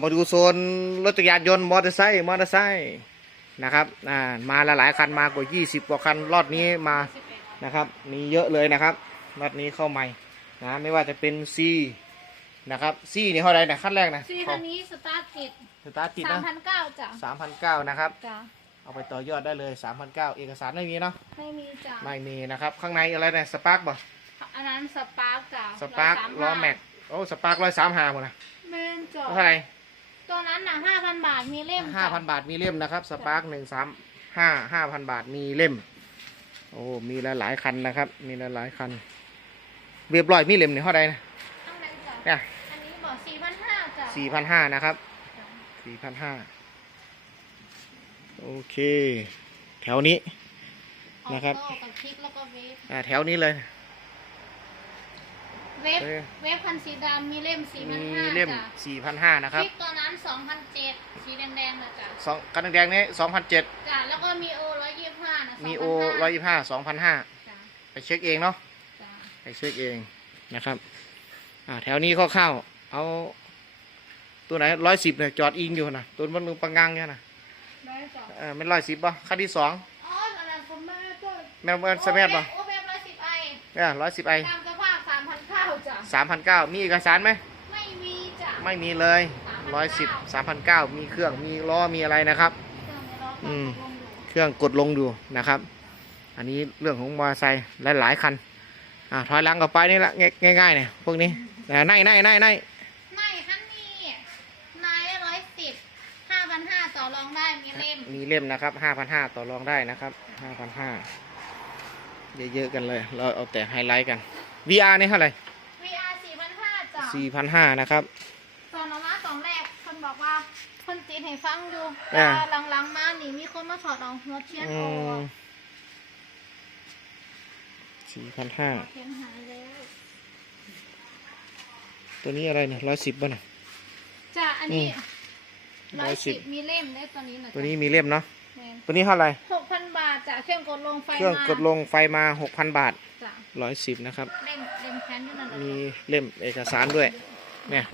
มาดูโซนรถจักรยานยนต์มอเตอร์ไซค์มอเตอร์ไซค์นะครับอ่ามาหลายๆคันมากว่า 20 กว่าคันรอดนี้มานะครับ มีเยอะเลยนะครับรอดนี้เข้าใหม่นะไม่ว่าจะเป็น C นะครับ C นี่เท่าไหรนะขั้นแรกนะซีคันนี้สตาร์ทติดสตาร์ทติดสามนะพันเก้าจ้ะ3,900นะครับจ้ะเอาไปต่อยอดได้เลย3,900เอกสารไม่มีเนาะไม่มีจ้ะไม่มีนะครับข้างในอะไรนะสปาร์กบ่อันนั้นสปาร์กจ้ะสปาร์ก135ล้อแม็กโอ้สปาร์กร้อยสามห้าหมดนะแม่นจ้ะเท่าไหร่ ตัวนั้นน่ะห้าพันบาทมีเล่มห้าจ้ะพันบาทมีเล่มนะครับสปาร์กหนึ่งสามห้าห้าพันบาทมีเล่ม โอ้มีหลายหลายๆคันนะครับ มีหลายหลายๆคันเรียบร้อยมีเล่มเนี่ยเท่าไหร่นะข้างในจ้ะเนี่ยอันนี้บอกสี่พันห้าจ้ะสี่พันห้านะครับจ้ะสี่พันห้าโอเค แถวนี้นะครับ ออโต้กับคลิกแล้วก็เวฟอ่าแถวนี้เลย เวฟเออเวฟคันสีดำมีเล่มสี่พัมีนห้าเล่มจ้ะสี่พันห้านะคครับลิกตัวนั้นสองพันเจ็ดสีแดงๆนะจ้ะสองกันแดงๆนี้สองพันเจ็ดจ้ะแล้วก็มีโอร้อยยี่สิบห้านะมีโอร้อยยี่ห้าสองพันห้าจ้ะไปเช็คเองเนาะจ้ะไปเช็คเองนะครับ อ่าแถวนี้ก็เข้าเอาตัวไหนร้อยสิบเนี่ยจอดอิงอยู่นะตัวมันมึงปังงังเนี่ยนะได้จ้ะเออไม่ร้อยสิบป่ะขั้นที่สองอ๋ออันนั้นผมไม่ได้จ้ะแม่เบิร์นสแมทป่ะโอเวฟร้อยสิบไอเนี่ยร้อยสิบไอตามส สามพันเก้ามีเอกสารไหมไม่มีจ้ะ ไม่มีเลยร้อยสิบสามพันเก้ามีเครื่องมีล้อมีอะไรนะครับ อืม เครื่องกดลงดูนะครับ อันนี้เรื่องของมอเตอร์ไซค์หลายๆคันอ่าถอยหลังกลับไปนี่ละง่ายง่ายๆเนี่ยพวกนี้อ่าในในในในไม่คันนี้นายร้อยสิบห้าพันห้าต่อรองได้มีเล่ม มีเล่มนะครับห้าพันห้าต่อรองได้นะครับห้าพันห้าเยอะๆกันเลย เราเอาแต่ไฮไลท์กัน VR นี่เท่าไหร่ VR สี่พันห้าจ้ะ สี่พันห้านะครับ ตอนนั้นมาตอนแรกคนบอกว่าคนติดให้ฟังดูอ่าแต่หลังๆมานี่มีคนมาถอดเอาหัวเทียนอืออมกสี่พันห้าเทียนหายแล้วตัวนี้อะไรเนี่ยร้อยสิบป่ะเนี่ย จ้ะอันนี้อืมร้อยสิบ110มีเล่มได้ตัวนี้นะตัวนี้มีเล่มเนาะตัวนี้เท่าไหร่หกพันบาทจ้ะเครื่องกดลงไฟเครื่องมากดลงไฟมาหกพันบาทจ้ะ ร้อยสิบนะครับ เล่มเล่มแคนด้วยนั่นแหละมีเล่มเอกสารด้วย เนี่ย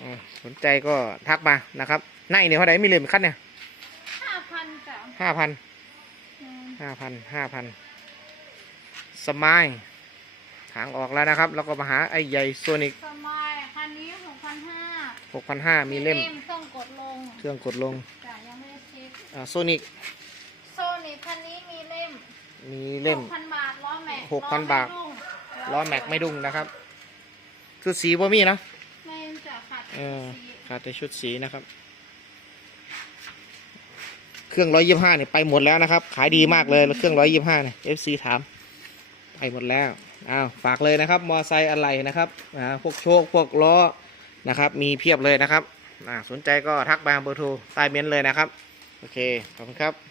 อ๋อสนใจก็ทักมานะครับในเนี่ยเท่าไหร่มีเล่มคันเนี่ยห้าพันจ้ะห้าพันอืมห้าพันห้าพันสมายทางออกแล้วนะครับ แล้วก็มาหาไอ้ใหญ่โซนิกสมัยคันนี้หกพันห้าหกพันห้ามีเล่มเครื่องกดลงเครื่องกดลงจ้ะยังไม่ได้เช็คอ่าโซนิก โซนิคันนี้มีเล่ มมีเล่มหกพันบาทล้อแม็กหกพันบาท ล้อไม่รุ่งล้อแม็กไม่ดุงนะครับ ชุดสีบ่มีนะ ไม่จะขาดเออสีขาดแต่ชุดสีนะครับ เครื่องร้อยยี่ห้าเนี่ยไปหมดแล้วนะครับ ขายดีมากเลยแล้วเครื่องร้อยยี่ห้าเนี่ย FC ถาม ไปหมดแล้วอ้าวฝากเลยนะครับมอไซค์อะไรนะครับอ่าพวกโชคพวกล้อนะครับ มีเพียบเลยนะครับอ่าสนใจก็ทักมาเบอร์โทรใต้เม้นต์เลยนะครับ โอเค ขอบคุณครับ